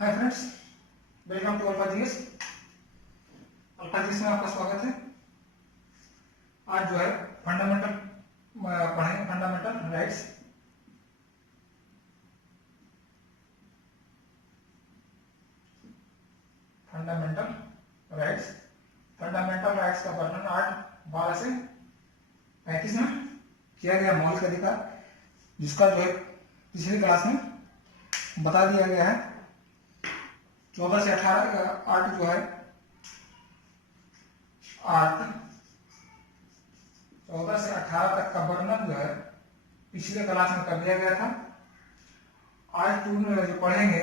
Hi friends, welcome to Alpha GS. Alpha GS में आपका स्वागत है। आज जो है फंडामेंटल पढ़ेंगे, fundamental rights. Fundamental rights fundamental rights का वर्णन 8/12 से 35 में किया गया। मौलिक अधिकार जिसका जो है पिछली क्लास में बता दिया गया है। 14 से 18 आर्ट जो है आर्ट 14 से 18 तक का वर्णन जो है पिछले क्लास में कर दिया गया था। आज में जो पढ़ेंगे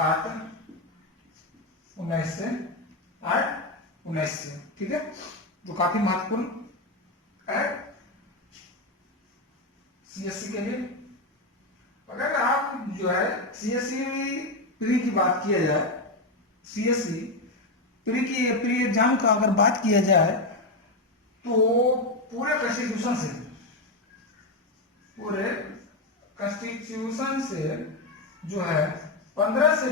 आर्ट 19 से आर्ट 19 से, ठीक है, जो काफी महत्वपूर्ण है सीएससी के लिए। अगर आप जो है सीएससी प्री की बात किया जाए, सीएससी प्री एग्जाम का अगर बात किया जाए तो पूरे कॉन्स्टिट्यूशन से जो है 15 से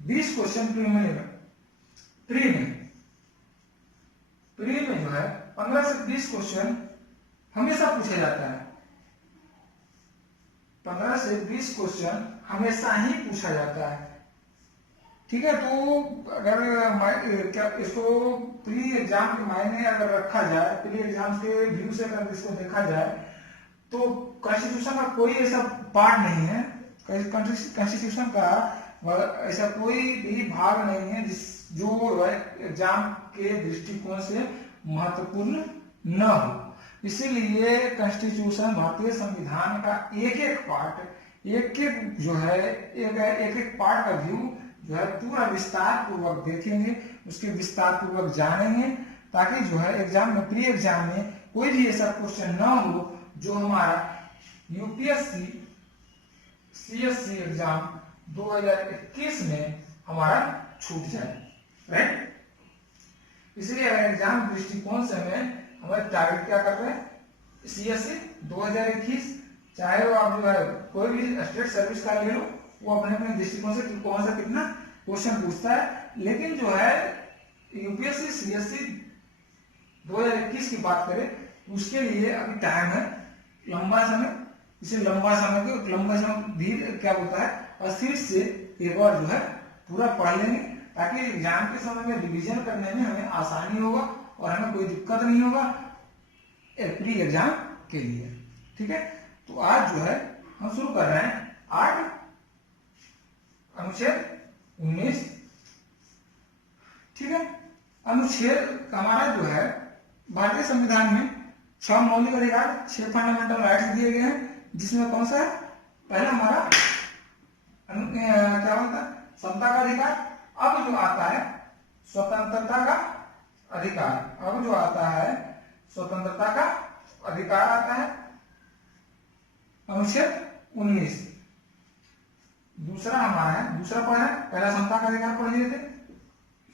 20 क्वेश्चन प्री में मिलेगा। प्री में जो है 15 से 20 क्वेश्चन हमेशा पूछा जाता है। 15 से 20 क्वेश्चन हमेशा ही पूछा जाता है, ठीक है। तो अगर क्या इसको प्री एग्जाम के मायने अगर रखा जाए, प्री एग्जाम के व्यू से अगर इसको देखा जाए तो कॉन्स्टिट्यूशन का कोई ऐसा पार्ट नहीं है, कॉन्स्टिट्यूशन का ऐसा कोई भी भाग नहीं है जो एग्जाम के दृष्टिकोण से महत्वपूर्ण न हो। इसीलिए कॉन्स्टिट्यूशन, भारतीय संविधान का एक एक पार्ट का व्यू जो है पूरा विस्तार पूर्वक देखेंगे, उसके विस्तार पूर्वक जानेंगे, ताकि जो है एग्जाम में, प्री एग्जाम में कोई भी ऐसा क्वेश्चन न हो जो हमारा यूपीएससी सीएससी एग्जाम 2021 में हमारा छूट जाए, राइट। इसलिए एग्जाम दृष्टिकोण से हमारे टारगेट क्या कर रहे हैं, सीएससी 2021, चाहे वो आप जो है कोई भी स्टेट सर्विस का ले लो, वो अपने अपने दृष्टिकोण से कौन सा कितना क्वेश्चन पूछता है। लेकिन जो है यूपीएससी सीएससी 2021 की बात करें, उसके लिए अभी टाइम है, लंबा समय। इसे लंबा समय भी क्या होता है, और सीट से एक बार जो है पूरा पढ़ लेंगे, ताकि एग्जाम के समय में रिवीजन करने में हमें आसानी होगा और हमें कोई दिक्कत नहीं होगा प्री एग्जाम के लिए, ठीक है। तो आज जो है हम शुरू कर रहे हैं आर्ट अनुच्छेद 19, ठीक है। अनुच्छेद हमारा जो है भारतीय संविधान में 6 मौलिक अधिकार, 6 फंडामेंटल राइट्स दिए गए हैं, जिसमें कौन सा है, पहला हमारा क्या होता है, समता का अधिकार। अब जो आता है स्वतंत्रता का अधिकार, अब जो आता है स्वतंत्रता का अधिकार आता है अनुच्छेद 19। दूसरा हमारा है, दूसरा पढ़ है, पहला समता का अधिकार पढ़ लिए थे,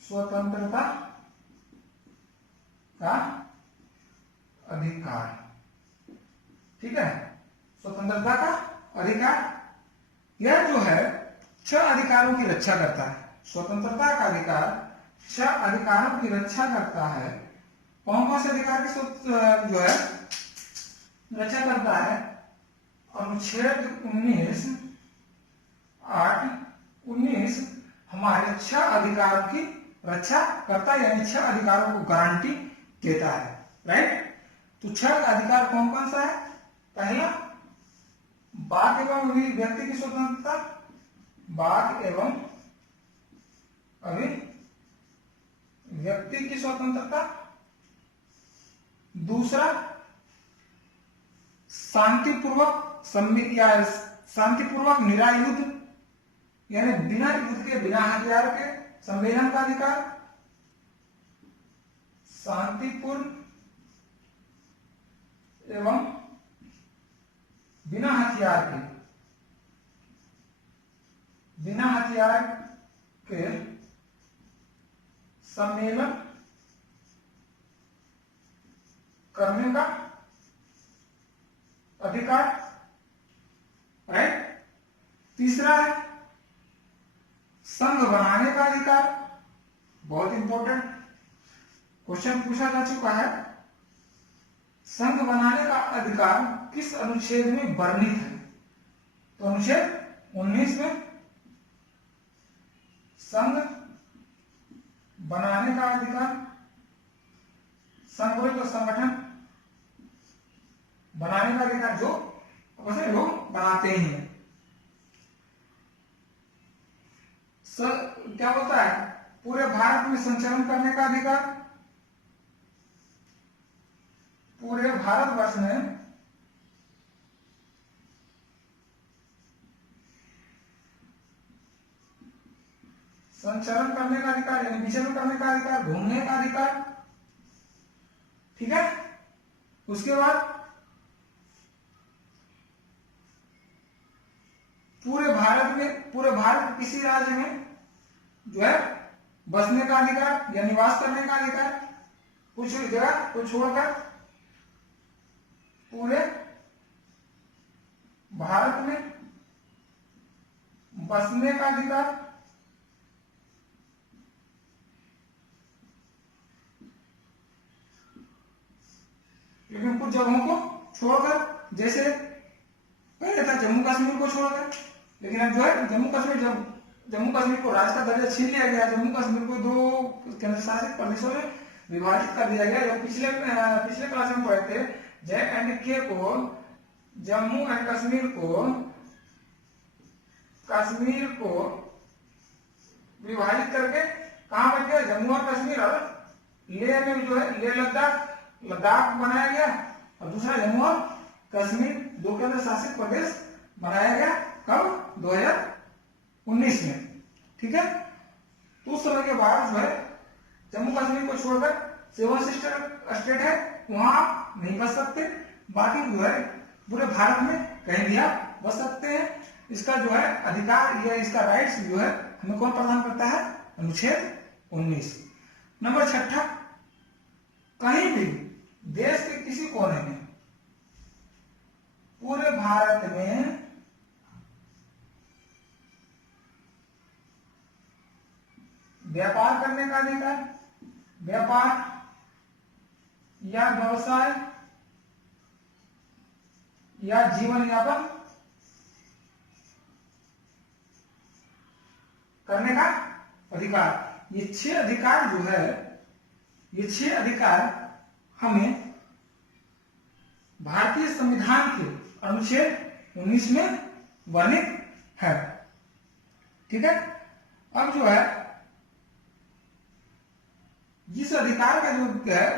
स्वतंत्रता का अधिकार, ठीक है। स्वतंत्रता का अधिकार यह जो है 6 अधिकारों की रक्षा करता है। स्वतंत्रता का अधिकार 6 अधिकारों की रक्षा करता है। कौन कौन से अधिकार की जो है रक्षा करता है, अनुच्छेद 19 8/19 हमारे 6 अधिकारों की रक्षा करता है, यानी 6 अधिकारों को गारंटी देता है, राइट। तो 6 अधिकार कौन कौन सा है, पहला वाक एवं अभिव्यक्ति की स्वतंत्रता, वाक एवं अभिव्यक्ति की स्वतंत्रता। दूसरा शांतिपूर्वक निरायुध, यानी बिना युद्ध के, बिना हथियार के सम्मेलन का अधिकार। शांतिपूर्ण एवं बिना हथियार के सम्मेलन करने का अधिकार, राइट। तीसरा है संघ बनाने का अधिकार, बहुत इंपॉर्टेंट क्वेश्चन पूछा जा चुका है। संघ बनाने का अधिकार किस अनुच्छेद में वर्णित है? तो अनुच्छेद 19 में संघ बनाने का अधिकार, संघ बोले तो संगठन, बनाने का अधिकार जो वैसे लोग बनाते ही हैं। क्या होता है? पूरे भारत में संचरण करने का अधिकार, पूरे भारतवर्ष में संचरण करने का अधिकार यानी विचरण करने का अधिकार, घूमने का अधिकार, ठीक है। उसके बाद पूरे भारत के किसी राज्य में जो है बसने का अधिकार या निवास करने का अधिकार, कुछ जगह को छोड़कर पूरे भारत में बसने का अधिकार, लेकिन कुछ जगहों को छोड़कर, जैसे पहले था जम्मू कश्मीर को छोड़कर, लेकिन अब जो है जम्मू कश्मीर को राज्य का दर्जा छीन लिया गया। जम्मू कश्मीर को 2 केंद्र शासित प्रदेशों में विभाजित कर दिया गया। जो पिछले क्लास में पढ़े थे, J&K को, जम्मू एंड कश्मीर को विभाजित करके कहां बच गया? जम्मू और कश्मीर, और लेह में जो है लेह लद्दाख बनाया गया, और दूसरा जम्मू और कश्मीर 2 केंद्र शासित प्रदेश बनाया गया। कब? 2019 में, ठीक है। तो उस समय के बाद जो है जम्मू कश्मीर को छोड़कर 7 सिस्टर स्टेट है, वहां आप नहीं बस सकते। बाकी जो है पूरे भारत में कहीं भी आप बस सकते हैं। इसका जो है अधिकार या इसका राइट्स जो है हमें कौन प्रदान करता है? अनुच्छेद 19। नंबर 6, कहीं भी देश के किसी कोने में पूरे भारत में व्यापार करने का अधिकार, व्यापार या व्यवसाय या जीवन यापन करने का अधिकार। ये 6 अधिकार जो है, ये 6 अधिकार हमें भारतीय संविधान के अनुच्छेद 19 में वर्णित है, ठीक है। अब जो है जिस अधिकार का जो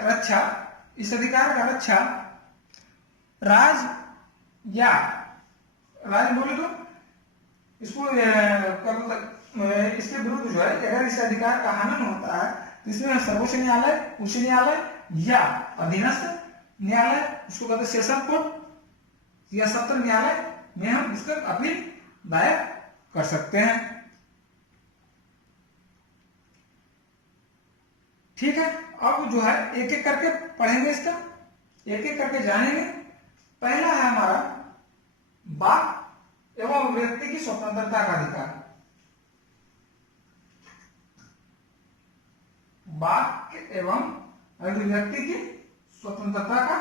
रक्षा, इस अधिकार का रक्षा राज्य बोले तो इसको इसके विरुद्ध जो है अगर इस अधिकार का हनन होता है तो इसमें सर्वोच्च न्यायालय, उच्च न्यायालय या अधीनस्थ न्यायालय, उसको कहते हैं सेशन कोर्ट या सत्र न्यायालय में हम इसका अपील दायर कर सकते हैं, ठीक है। अब जो है एक एक करके पढ़ेंगे, इसका एक एक करके जानेंगे। पहला है हमारा वाक एवं व्यक्ति की स्वतंत्रता का अधिकार। वाक एवं अभिव्यक्ति की स्वतंत्रता का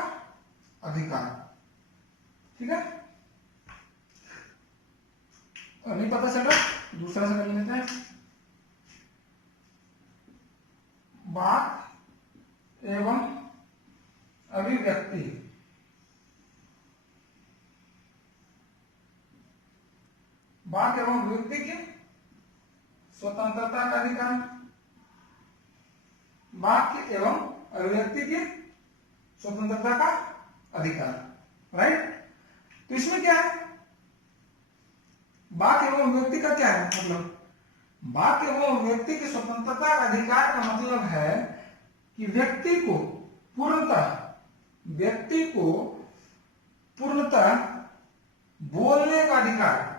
अधिकार, ठीक है। नहीं पता चल रहा, दूसरा से कर लेते हैं। वाक एवं अभिव्यक्ति, वाक एवं अभिव्यक्ति की स्वतंत्रता का अधिकार, वाक्य एवं अभिव्यक्ति की स्वतंत्रता का अधिकार, राइट। तो इसमें क्या है? वाक्य एवं अभिव्यक्ति का क्या है मतलब? वाक्य एवं अभिव्यक्ति की स्वतंत्रता का अधिकार का मतलब है कि व्यक्ति को पूर्णतः बोलने का अधिकार।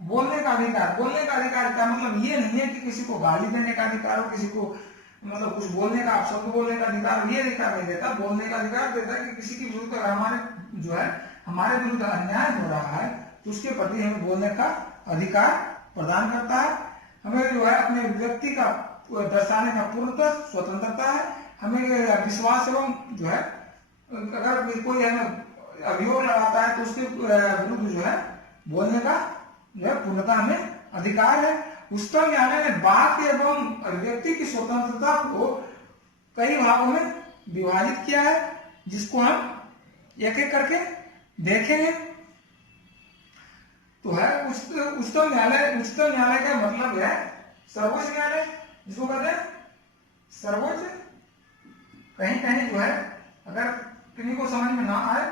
बोलने का अधिकार का मतलब ये नहीं है कि किसी को गाली देने का अधिकार हो, किसी को मतलब कुछ बोलने का, आप शब्द बोलने का अधिकार, ये अधिकार नहीं देता। बोलने का अधिकार देता है कि किसी के विरुद्ध हमारे विरुद्ध अन्याय हो रहा है उसके प्रति हमें बोलने का अधिकार प्रदान करता है। हमें जो है अपने व्यक्ति का दर्शाने का पूर्णतः स्वतंत्रता है। हमें विश्वास एवं जो है अगर कोई हमें अभियोग लगाता है तो उसके विरुद्ध जो है बोलने का जो है पूर्णतः हमें अधिकार है। उच्चतम न्यायालय ने वाक एवं अभिव्यक्ति की स्वतंत्रता को कई भागों में विभाजित किया है, जिसको हम एक एक करके देखेंगे। तो है उच्चतम न्यायालय। उच्चतम न्यायालय का मतलब है सर्वोच्च न्यायालय, जिसको कहते हैं सर्वोच्च। कहीं कहीं जो है अगर किसी को समझ में ना आए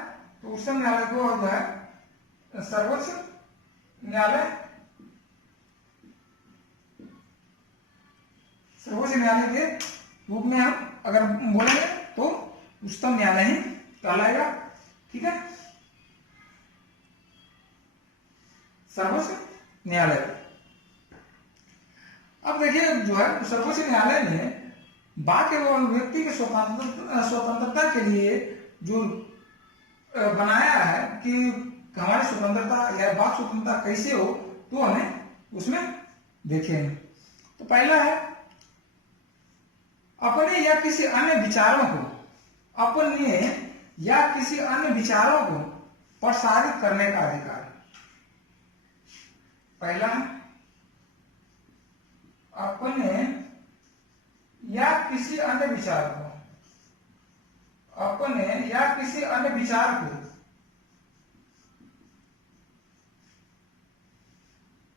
तो उच्चतम न्यायालय को जो है सर्वोच्च न्यायालय, सर्वोच्च न्यायालय के रूप में हम अगर बोलेंगे तो उच्चतम न्यायालय ही कहलाएगा। ठीक है, सर्वोच्च न्यायालय। अब देखिए जो है सर्वोच्च न्यायालय ने वाक एवं व्यक्ति की स्वतंत्रता के लिए जो बनाया है कि हमारी स्वतंत्रता या वाक स्वतंत्रता कैसे हो, तो हमें उसमें देखेंगे। तो पहला है अपने या किसी अन्य विचारों को, अपने या किसी अन्य विचारों को प्रसारित करने का अधिकार। पहला है अपने या किसी अन्य विचार को, अपने या किसी अन्य विचार को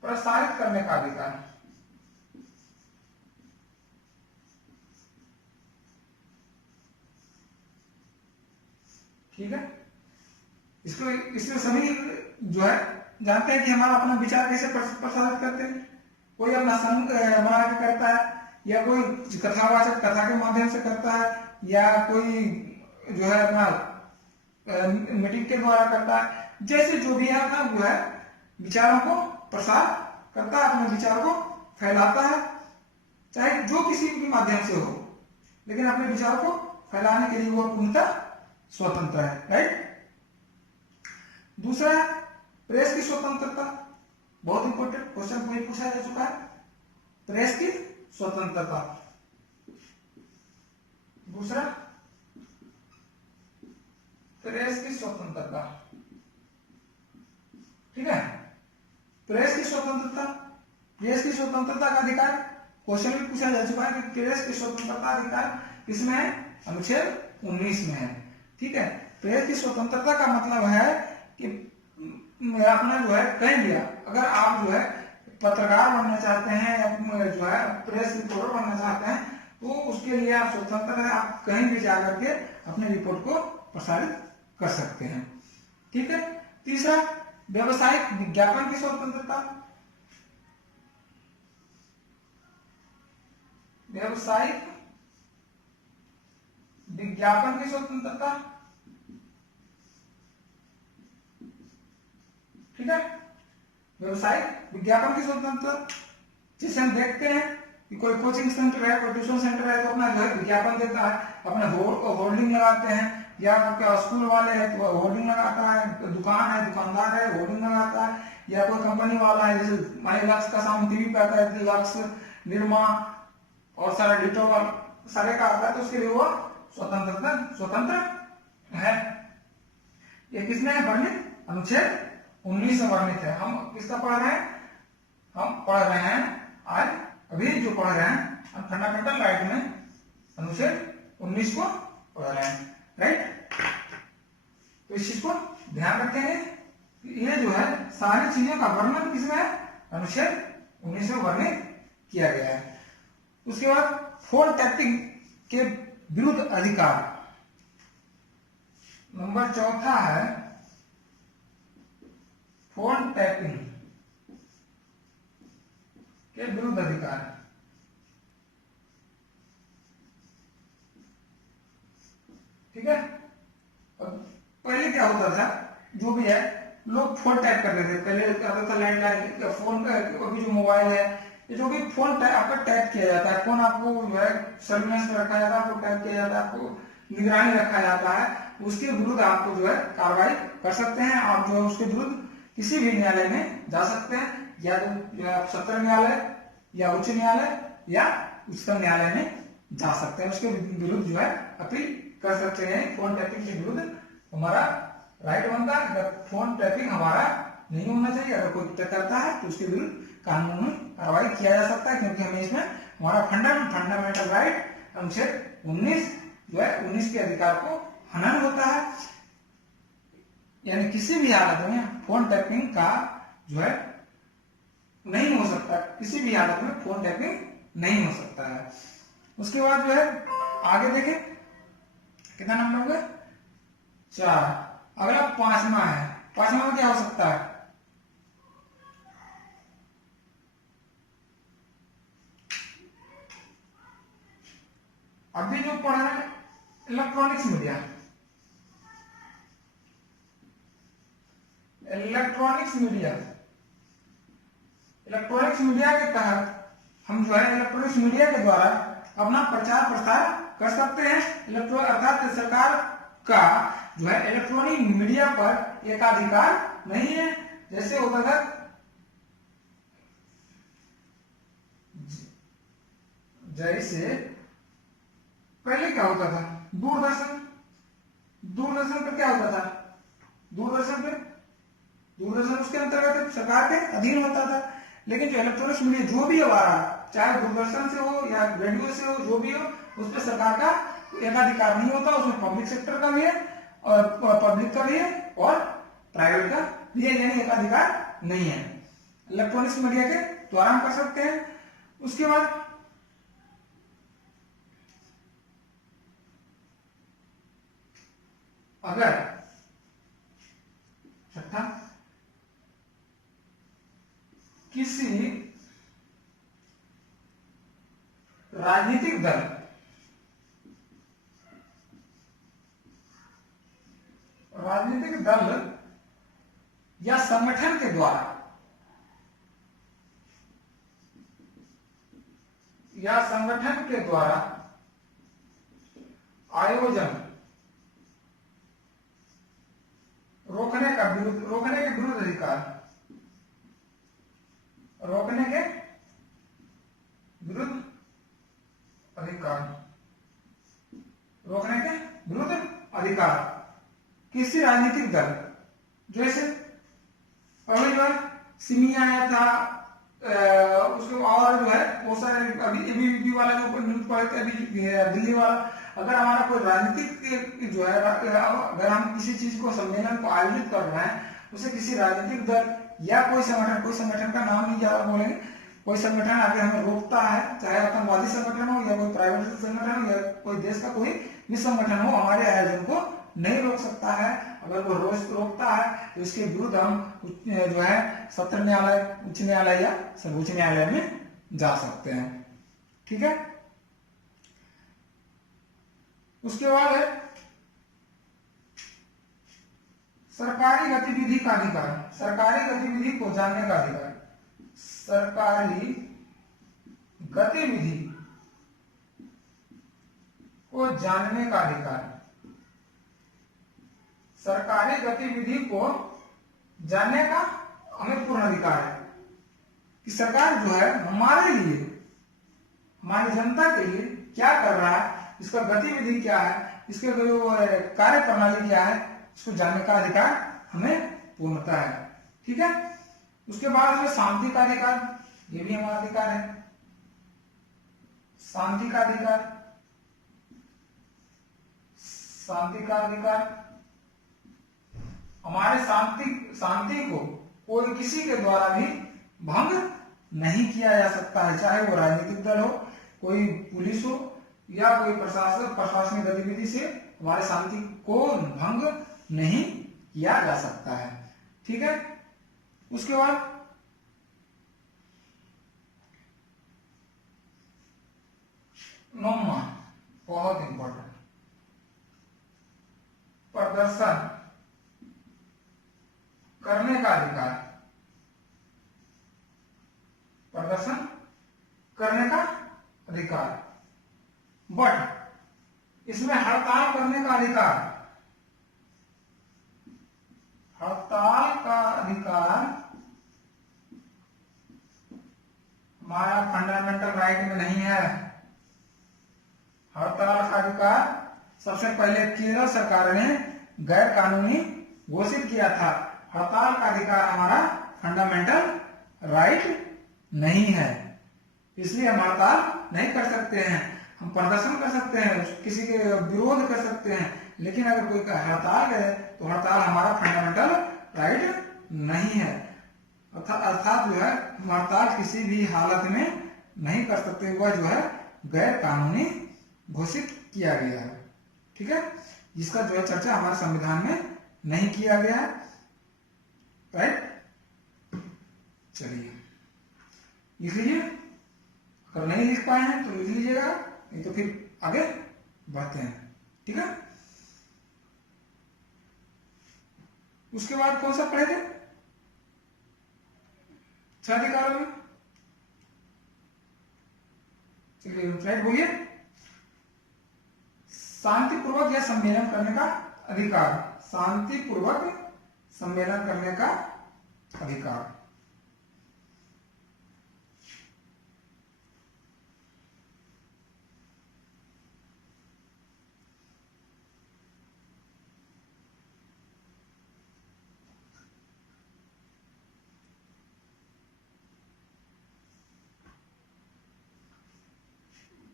प्रसारित करने का अधिकार। ठीक है, इसको इसमें सभी जो है जानते हैं कि हमारा अपना विचार कैसे प्रसारित करते हैं। कोई अपना संघ बना के करता है, या कोई कथावाचक कथा के माध्यम से करता है, या कोई जो है अपना मीटिंग के द्वारा करता है। जैसे जो भी है अपना जो है विचारों को प्रसार करता है, अपने विचार को फैलाता है, चाहे जो किसी भी माध्यम से हो, लेकिन अपने विचार को फैलाने के लिए वो पूर्णतः स्वतंत्र है। राइट। दूसरा प्रेस की स्वतंत्रता, बहुत इंपॉर्टेंट क्वेश्चन पूछा जा चुका है। प्रेस की स्वतंत्रता। दूसरा प्रेस की स्वतंत्रता। ठीक है, प्रेस की स्वतंत्रता, प्रेस की स्वतंत्रता का अधिकार क्वेश्चन भी पूछा जा चुका है कि प्रेस की स्वतंत्रता अधिकार किसमें है? अनुच्छेद 19 में है। ठीक है, प्रेस की स्वतंत्रता का मतलब है कि अपना जो है कहीं भी अगर आप जो है पत्रकार बनना चाहते हैं या जो है प्रेस रिपोर्टर बनना चाहते हैं, तो उसके लिए आप स्वतंत्र हैं, आप कहीं भी जाकर के अपने रिपोर्ट को प्रसारित कर सकते हैं। ठीक है। तीसरा व्यवसायिक विज्ञापन की स्वतंत्रता। व्यवसायिक विज्ञापन की स्वतंत्रता। ठीक है, व्यवसायिक विज्ञापन की स्वतंत्रता, जिसे हम देखते हैं कि कोई कोचिंग सेंटर है, कोई ट्यूशन सेंटर है, तो अपना जो है विज्ञापन देता है, अपने होर्डिंग लगाते हैं, या स्कूल वाले है तो होर्डिंग लगाता है, दुकान है दुकानदार है होर्डिंग लगाता है, या कोई कंपनी वाला है जैसे माई लक्स का साउंड टीवी पे आता है, लक्स, निर्मा और सारा डिटोल सारे का आता है, तो उसके लिए वो स्वतंत्र है। ये किसने है वर्णित? अनुच्छेद 19 में वर्णित है। हम किसका पढ़ रहे हैं? हम पढ़ रहे हैं आज अभी जो पढ़ रहे हैं हम फंडामेंटल राइट में अनुच्छेद 19 को पढ़ रहे हैं। राइट, तो इस चीज को ध्यान रखेंगे। ये जो है सारी चीजों का वर्णन किसमें है? अनुच्छेद 19 में वर्णित किया गया है। उसके बाद फोन टैपिंग के विरुद्ध अधिकार। नंबर चौथा है फोन टैपिंग के विरुद्ध अधिकार। ठीक है, पहले क्या होता था, जो भी है लोग फोन टैप करते थे। पहले आता था लैंडलाइन फोन का, अभी जो मोबाइल है, ये जो भी फोन आपका टैप किया जाता है, फोन आपको जो है सर्विलेंस में रखा जाता है, आपको टैप किया जाता है, आपको निगरानी रखा जाता है, उसके विरुद्ध आपको जो है कार्रवाई कर सकते हैं। आप जो है उसके विरुद्ध किसी भी न्यायालय में जा सकते हैं, या तो सत्र न्यायालय या उच्च न्यायालय या उच्चतम न्यायालय में जा सकते हैं। उसके विरुद्ध जो है अपील कर सकते हैं। फोन टैपिंग के विरुद्ध हमारा राइट बनता है। अगर फोन टैपिंग हमारा नहीं होना चाहिए, अगर कोई तय करता है तो उसके विरुद्ध कानूनी कार्रवाई किया जा सकता है, क्योंकि हमें इसमें हमारा फंडामेंटल राइट अनुच्छेद 19 जो है 19 के अधिकार को हनन होता है। यानी किसी भी हालत में फोन टैपिंग का जो है नहीं हो सकता, किसी भी हालत में फोन टैपिंग नहीं हो सकता है। उसके बाद जो है आगे देखें, कितना नंबर हो गया? 4। अगला 5वां है। 5वां में क्या हो सकता है? अभी जो पढ़ रहे हैं इलेक्ट्रॉनिक्स मीडिया, इलेक्ट्रॉनिक्स मीडिया के तहत हम जो है इलेक्ट्रॉनिक्स मीडिया के द्वारा अपना प्रचार प्रसार कर सकते हैं। अर्थात सरकार का जो है इलेक्ट्रॉनिक मीडिया पर एकाधिकार नहीं है। जैसे होता था, जैसे पहले क्या होता था, दूरदर्शन पे क्या होता था? दूरदर्शन उसके अंतर्गत सरकार के अधीन होता था। लेकिन जो इलेक्ट्रॉनिक्स मीडिया जो भी हो आ रहा, चाहे दूरदर्शन से हो या रेडियो से हो, जो भी हो, उस पर सरकार का एकाधिकार नहीं होता। उसमें पब्लिक सेक्टर का भी है और पब्लिक का भी है और प्राइवेट का भी है, यानी एकाधिकार नहीं है। इलेक्ट्रॉनिक्स मीडिया के द्वारा हम कर सकते हैं। उसके बाद अगर छठा, किसी राजनीतिक दल या संगठन के द्वारा आयोजन रोकने के विरुद्ध अधिकार, किसी राजनीतिक दल, जैसे पहले जो है सिमी आया था, उसके और जो है बहुत सारे, अभी एबीवीपी वाला जो न्यूज पढ़े थे अभी दिल्ली वाला, अगर हमारा कोई राजनीतिक जो है, अगर हम किसी चीज को सम्मेलन को आयोजित कर रहे हैं, उसे किसी राजनीतिक दल या कोई संगठन का नाम नहीं ज्यादा बोलेंगे, कोई संगठन आगे हमें रोकता है, चाहे आतंकवादी संगठन हो या कोई प्राइवेट संगठन हो या कोई देश का कोई भी संगठन हो, हमारे आयोजन को नहीं रोक सकता है। अगर वो रोज रोकता है तो इसके विरुद्ध हम जो है सत्र न्यायालय, उच्च न्यायालय या सर्वोच्च न्यायालय में जा सकते हैं। ठीक है। उसके बाद है सरकारी गतिविधि का अधिकार, सरकारी गतिविधि को जानने का अधिकार, सरकारी गतिविधि को जानने का अधिकार, सरकारी गतिविधि को जानने का हमें पूर्ण अधिकार है कि सरकार जो है हमारे लिए, हमारी जनता के लिए क्या कर रहा है, इसका गतिविधि क्या है, इसके जो कार्य प्रणाली क्या है, इसको जानने का अधिकार हमें पूर्णता है। ठीक है। उसके बाद हमें शांति का अधिकार, ये भी हमारा अधिकार है, शांति का अधिकार, शांति का अधिकार, हमारे शांति को कोई किसी के द्वारा भी भंग नहीं किया जा सकता है, चाहे वो राजनीतिक दल हो, कोई पुलिस हो या कोई प्रशासनिक गतिविधि से हमारे शांति को भंग नहीं किया जा सकता है। ठीक है। उसके बाद नौवां बहुत इंपॉर्टेंट, प्रदर्शन करने का अधिकार, प्रदर्शन करने का अधिकार, बट इसमें हड़ताल करने का अधिकार, हड़ताल का अधिकार हमारा फंडामेंटल राइट में नहीं है। हड़ताल का अधिकार सबसे पहले केरल सरकार ने गैर कानूनी घोषित किया था। हड़ताल का अधिकार हमारा फंडामेंटल राइट नहीं है, इसलिए हम हड़ताल नहीं कर सकते हैं। हम प्रदर्शन कर सकते हैं, किसी के विरोध कर सकते हैं, लेकिन अगर कोई का हड़ताल है तो हड़ताल हमारा फंडामेंटल राइट नहीं है। अर्थात जो है हम हड़ताल किसी भी हालत में नहीं कर सकते, वह जो है गैर कानूनी घोषित किया गया है। ठीक है, जिसका जो है चर्चा हमारे संविधान में नहीं किया गया है। राइट, चलिए लिख लीजिए, अगर नहीं लिख पाए हैं तो लिख लीजिएगा, नहीं तो फिर आगे बढ़ते हैं। ठीक है, उसके बाद कौन सा पढ़े थे? 6 अधिकारों में। चलिए राइट बोलिए। शांतिपूर्वक यह सम्मेलन करने का अधिकार, शांतिपूर्वक सम्मेलन करने का अधिकार।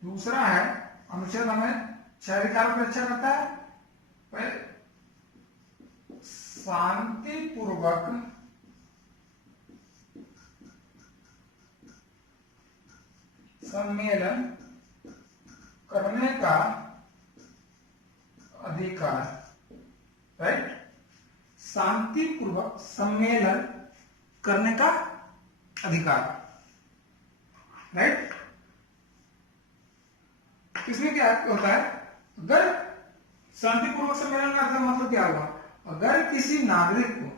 दूसरा है अनुच्छेद हमें 6 अधिकारों की रक्षा करता है। शांतिपूर्वक सम्मेलन करने का अधिकार। राइट, शांतिपूर्वक सम्मेलन करने का अधिकार। राइट, इसमें क्या होता है? अगर शांतिपूर्वक सम्मेलन का मतलब क्या हुआ? अगर किसी नागरिक को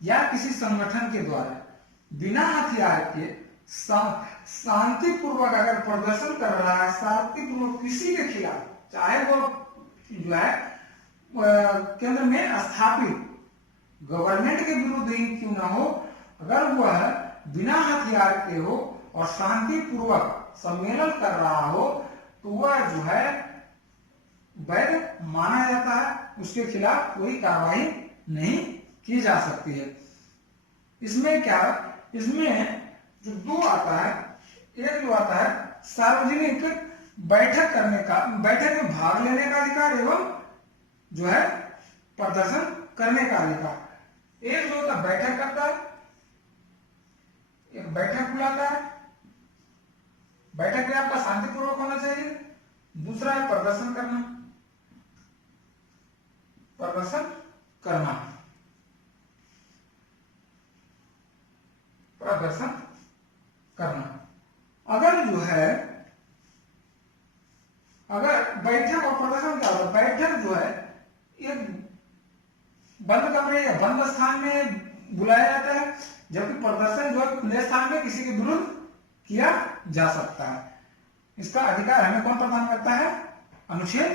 या किसी संगठन के द्वारा बिना हथियार के शांतिपूर्वक अगर प्रदर्शन कर रहा है, शांतिपूर्वक किसी के खिलाफ, चाहे वो जो है केंद्र में स्थापित गवर्नमेंट के विरुद्ध ही क्यों ना हो, अगर वह बिना हथियार के हो और शांतिपूर्वक सम्मेलन कर रहा हो तो वह जो है वैध माना जाता है, उसके खिलाफ कोई कार्रवाई नहीं की जा सकती है। इसमें क्या, इसमें जो 2 आता है, एक जो आता है सार्वजनिक बैठक करने का, बैठक में भाग लेने का अधिकार एवं जो है प्रदर्शन करने का अधिकार। एक जो होता है बैठक करता है, एक बैठक बुलाता है, बैठक में आपका शांतिपूर्वक होना चाहिए। दूसरा है प्रदर्शन करना, प्रदर्शन करना, प्रदर्शन करना। अगर जो है, अगर बैठक और प्रदर्शन क्या होता है? बैठक जो है एक बंद कमरे या बंद स्थान में बुलाया जाता है, जबकि प्रदर्शन जो है खुले स्थान में किसी के विरुद्ध किया जा सकता है। इसका अधिकार हमें कौन प्रदान करता है? अनुच्छेद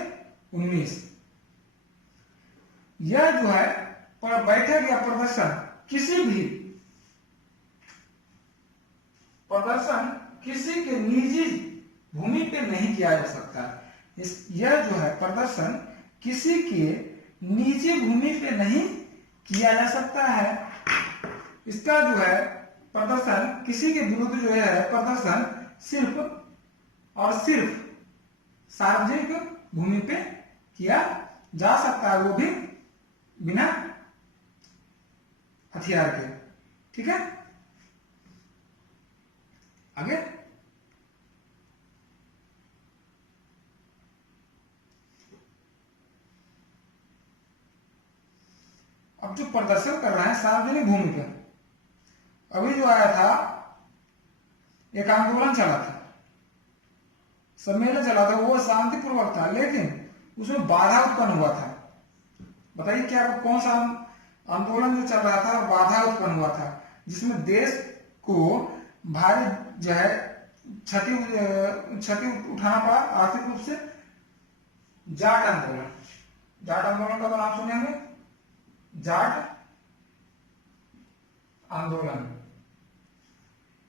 19। यह जो है बैठक या प्रदर्शन किसी भी प्रदर्शन किसी के निजी भूमि पे नहीं किया जा सकता। यह जो है प्रदर्शन किसी के निजी भूमि पे नहीं किया जा सकता है। इसका जो है प्रदर्शन किसी के विरुद्ध जो है प्रदर्शन सिर्फ और सिर्फ सार्वजनिक भूमि पे किया जा सकता है, वो भी बिना हथियार के। ठीक है, आगे अब जो प्रदर्शन कर रहे हैं सार्वजनिक भूमि पे, अभी जो आया था एक आंदोलन चला था, सम्मेलन चला था, वो शांतिपूर्वक था, लेकिन उसमें बाधा उत्पन्न हुआ था। बताइए क्या, कौन सा आंदोलन जो चल रहा था बाधा उत्पन्न हुआ था, जिसमें देश को भारी जो है क्षति उठाना पड़ा आर्थिक रूप से? जाट आंदोलन। जाट आंदोलन का तो नाम सुने होंगे, जाट आंदोलन,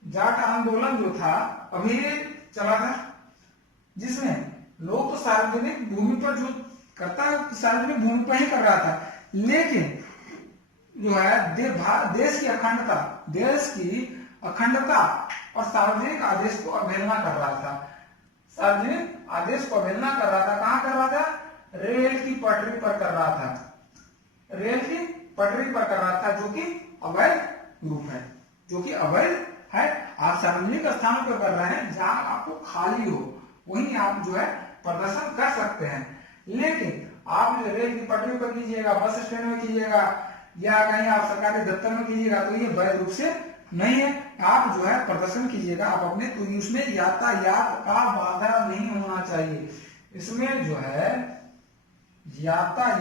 जाट आंदोलन जो था अभी चला था, जिसमें लोग तो सार्वजनिक भूमि पर जो करता है सार्वजनिक भूमि पर ही कर रहा था, लेकिन जो है देश की अखंडता और सार्वजनिक आदेश को अवहेलना कर रहा था। सार्वजनिक आदेश को अवहेलना कर रहा था। कहां कर रहा था? रेल की पटरी पर कर रहा था, रेल की पटरी पर कर रहा था, जो कि अवैध रूप है, जो कि अवैध है। आप सार्वजनिक स्थानों पर कर रहे हैं जहां आपको खाली हो, वहीं आप जो है प्रदर्शन कर सकते हैं। लेकिन आप रेल की पटरी पर कीजिएगा, बस स्टैंड में कीजिएगा, या कहीं आप सरकारी दफ्तर में कीजिएगा, तो ये वैध रूप से नहीं है। आप जो है प्रदर्शन कीजिएगा आप अपने, तो उसमें यातायात का बाधा नहीं होना चाहिए। इसमें जो है यातायात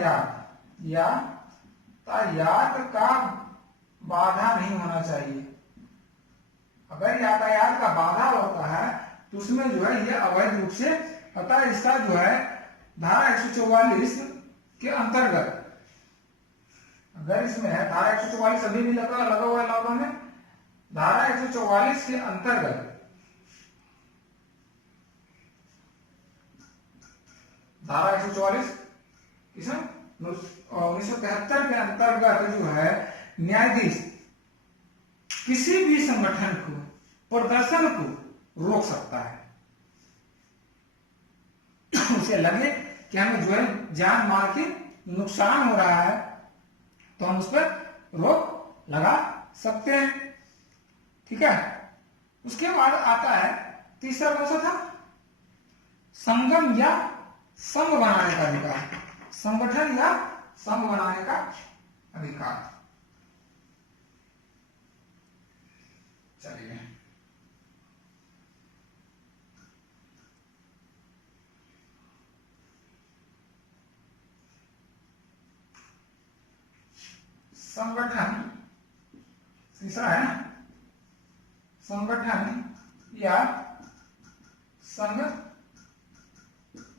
का बाधा नहीं होना चाहिए। अगर यातायात का बाधा होता है तो उसमें जो है ये अवैध रूप से, अतः इसका जो है धारा 144 के अंतर्गत, अगर इसमें है धारा 144 अभी भी लगा हुआ है लॉकडाउन में, धारा 144 के अंतर्गत, धारा 144 किसमें 1973 के अंतर्गत जो है न्यायाधीश किसी भी संगठन को प्रदर्शन को रोक सकता है। उसे लगे कि हमें जो है जान माल के नुकसान हो रहा है तो हम उस पर रोक लगा सकते हैं। ठीक है। उसके बाद आता है तीसरा कौन सा था? संगम या संघ बनाने का अधिकार, संगठन या संघ बनाने का अधिकार। चलिए संगठन, तीसरा है ना, संगठन या संघ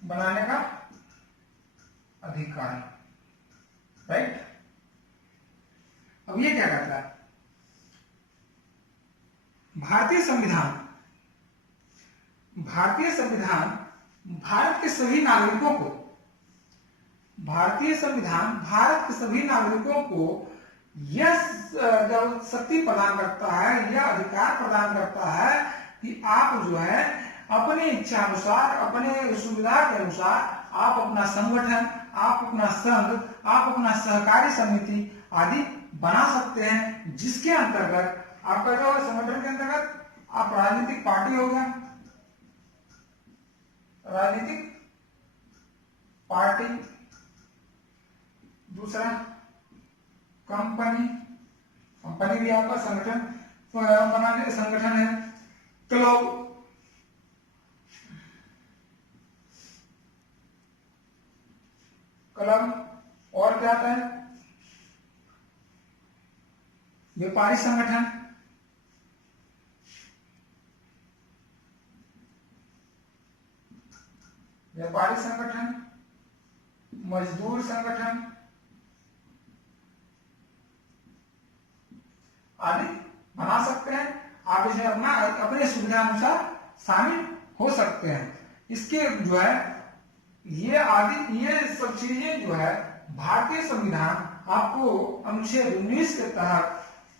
बनाने का अधिकार। राइट। अब ये क्या करता है? भारतीय संविधान भारत के सभी नागरिकों को, भारतीय संविधान भारत के सभी नागरिकों को यह शक्ति प्रदान करता है, यह अधिकार प्रदान करता है कि आप जो है अपनी इच्छा अनुसार, अपने सुविधा के अनुसार आप अपना संगठन, आप अपना संघ, आप अपना सहकारी समिति आदि बना सकते हैं, जिसके अंतर्गत आपका जो संगठन के अंतर्गत आप राजनीतिक पार्टी हो गया, राजनीतिक पार्टी, दूसरा कंपनी, कंपनी भी आपका संगठन बनाने का संगठन है, क्लब, और क्या आता है? व्यापारी संगठन, व्यापारी संगठन, मजदूर संगठन आदि बना सकते हैं। आप इसे अपने सुविधा अनुसार शामिल हो सकते हैं। इसके जो है ये सब चीजें जो है भारतीय संविधान आपको अनुच्छेद 19 के तहत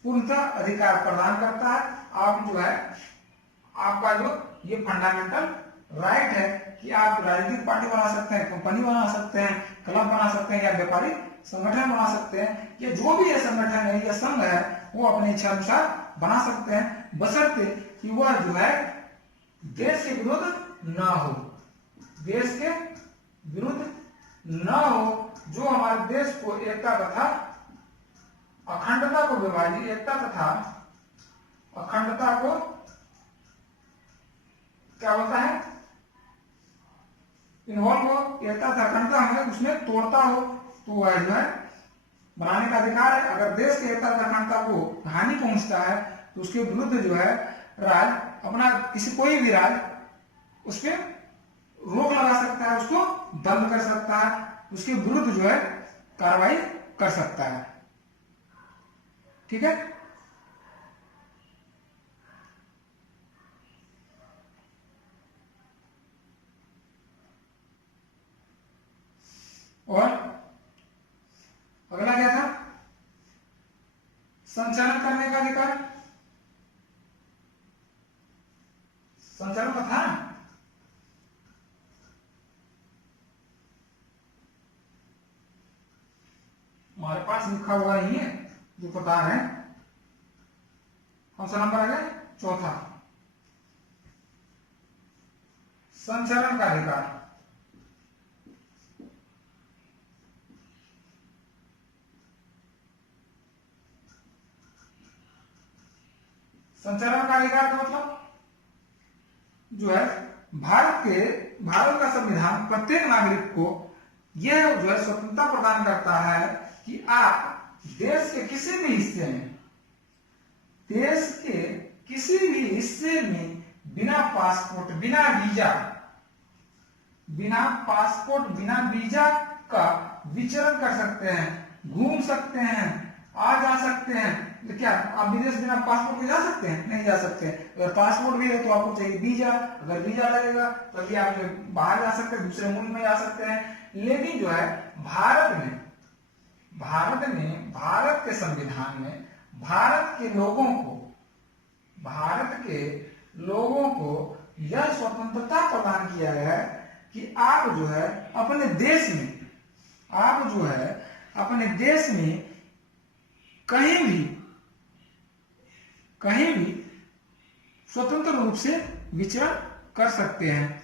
पूर्णतः अधिकार प्रदान करता है। आप जो है आपका जो ये फंडामेंटल राइट है कि आप राजनीतिक पार्टी बना सकते हैं, कंपनी बना सकते हैं, क्लब बना सकते हैं, या व्यापारी संगठन बना सकते हैं, या जो भी ये संगठन है या संघ है वो अपनी इच्छा अनुसार बना सकते हैं, बशर्ते कि वह जो है देश के विरुद्ध ना हो, देश के विरुद्ध न हो, जो हमारे देश को एकता तथा अखंडता को विभाजित, एकता तथा अखंडता को क्या बोलता है? इन्वॉल्व हो, एकता तथा अखंडता हमें उसमें तोड़ता हो, तो वह जो है बनाने का अधिकार है। अगर देश के एकता तथा अखंडता को हानि पहुंचता है तो उसके विरुद्ध जो है राज अपना कोई भी राज उस पर रोक लगा सकता है, उसको बंद कर सकता है, उसके विरुद्ध जो है कार्रवाई कर सकता है। ठीक है। संचरण करने का अधिकार, संचरण का था ना, हमारे पास लिखा हुआ ही है जो बता रहे हैं। कौन सा नंबर आ गया? चौथा, संचरण का अधिकार। संचरण का अधिकार का मतलब जो है भारत का संविधान प्रत्येक नागरिक को यह जो है स्वतंत्रता प्रदान करता है कि आप देश के किसी भी हिस्से में, देश के किसी भी हिस्से में बिना पासपोर्ट, बिना वीजा का विचरण कर सकते हैं, घूम सकते हैं, आ जा सकते हैं। तो क्या आप विदेश बिना पासपोर्ट के जा सकते हैं? नहीं जा सकते। अगर पासपोर्ट भी है तो आपको चाहिए वीजा, अगर वीजा लगेगा तभी आप बाहर जा सकते हैं, दूसरे मुल्क में जा सकते हैं। लेकिन जो है भारत के संविधान में भारत के लोगों को यह स्वतंत्रता प्रदान किया गया है कि आप जो है अपने देश में कहीं भी स्वतंत्र रूप से विचरण कर सकते हैं।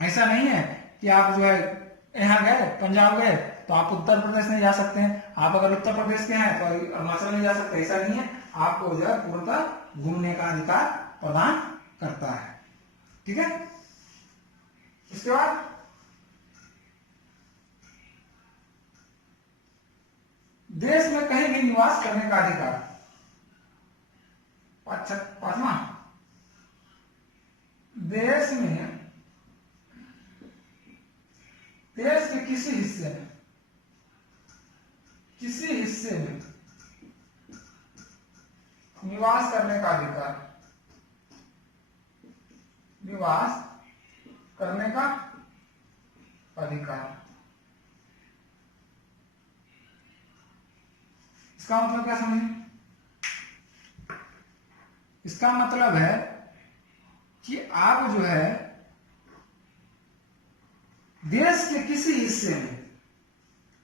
ऐसा नहीं है कि आप जो है यहाँ गए, पंजाब गए तो आप उत्तर प्रदेश नहीं जा सकते हैं, आप अगर उत्तर प्रदेश के हैं तो अरुणाचल नहीं जा सकते, ऐसा नहीं है। आपको जो है पूर्णतः घूमने का अधिकार प्रदान करता है। ठीक है। इसके बाद देश में कहीं भी निवास करने का अधिकार। पांचवा, देश के किसी हिस्से में निवास करने का अधिकार, इसका मतलब क्या समझे? इसका मतलब है कि आप जो है देश के किसी हिस्से में,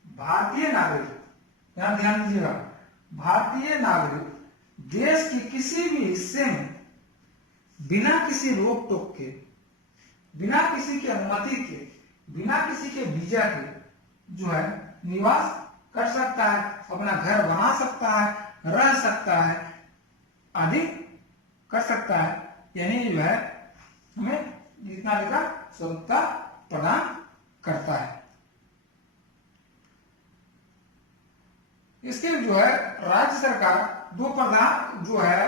भारतीय नागरिक, यहां ध्यान दीजिएगा, भारतीय नागरिक देश के किसी भी हिस्से में बिना किसी रोक टोक के, बिना किसी की अनुमति के, बिना किसी के वीजा के जो है निवास कर सकता है, अपना घर बना सकता है, रह सकता है, आदि कर सकता है। यानी जो है हमें जितना अधिकार स्वतंत्रता प्रदान करता है। इसके जो है राज्य सरकार दो प्रधान जो है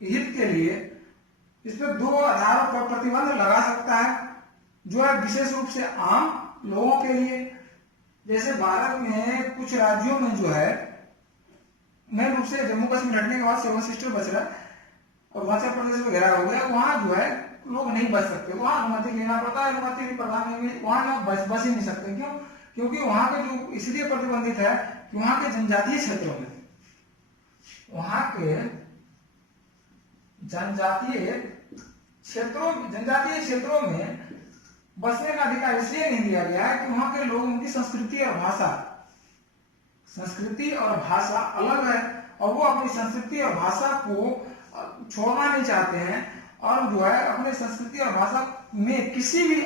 हित के लिए इस पर दो आधारों पर प्रतिबंध लगा सकता है, जो है विशेष रूप से आम लोगों के लिए। जैसे भारत में कुछ राज्यों में जो है मेन रूप से जम्मू कश्मीर हटने के बाद 7 सिस्टर बच रहा है और अरुणाचल प्रदेश में घेरा हो गया, वहां जो है लोग नहीं बच सकते, वहां अनुमति लेना पड़ता है, अनुमति भी प्रदान नहीं, वहां बच ही नहीं सकते। क्यों? क्योंकि वहां के जो इसलिए प्रतिबंधित है कि वहां के जनजातीय क्षेत्रों में बसने का अधिकार इसलिए नहीं दिया गया है कि वहां के लोग, उनकी संस्कृति और भाषा अलग है और वो अपनी संस्कृति और भाषा को छोड़ना नहीं चाहते हैं और जो है अपने संस्कृति और भाषा में किसी भी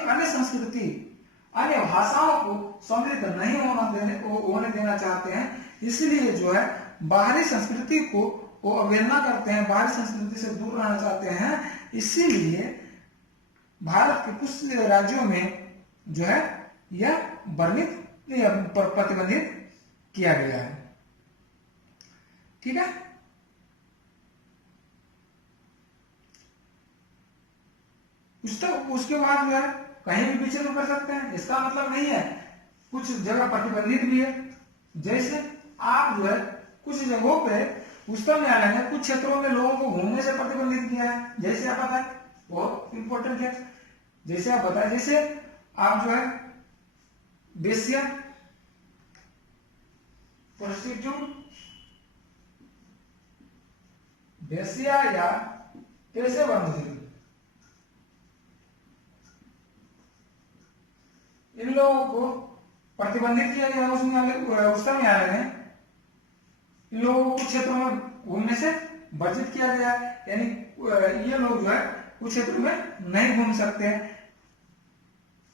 अन्य भाषाओं को समृद्ध नहीं होने देना चाहते हैं। इसलिए जो है बाहरी संस्कृति को वो अवहेलना करते हैं, बाहरी संस्कृति से दूर रहना चाहते हैं। इसीलिए भारत के कुछ राज्यों में जो है यह प्रतिबंधित किया गया है। ठीक है। उसके बाद जो है कहीं भी विचरण कर सकते हैं। इसका मतलब नहीं है, कुछ जगह प्रतिबंधित भी है। जैसे आप जो है कुछ जगहों पे उच्चतम न्यायालय ने कुछ क्षेत्रों में लोगों को घूमने से प्रतिबंधित किया है। जैसे आप बताएं, बहुत इंपॉर्टेंट है। जैसे आप बताएं, जैसे आप जो है वेश्या, प्रोस्टिट्यूट वेश्या या पेशेवर मुजरिम, इन लोगों को प्रतिबंधित किया गया उस न्यायालय ने। इन लोगों को कुछ क्षेत्रों में घूमने से वर्जित किया गया, यानी ये लोग जो है कुछ क्षेत्रों में नहीं घूम सकते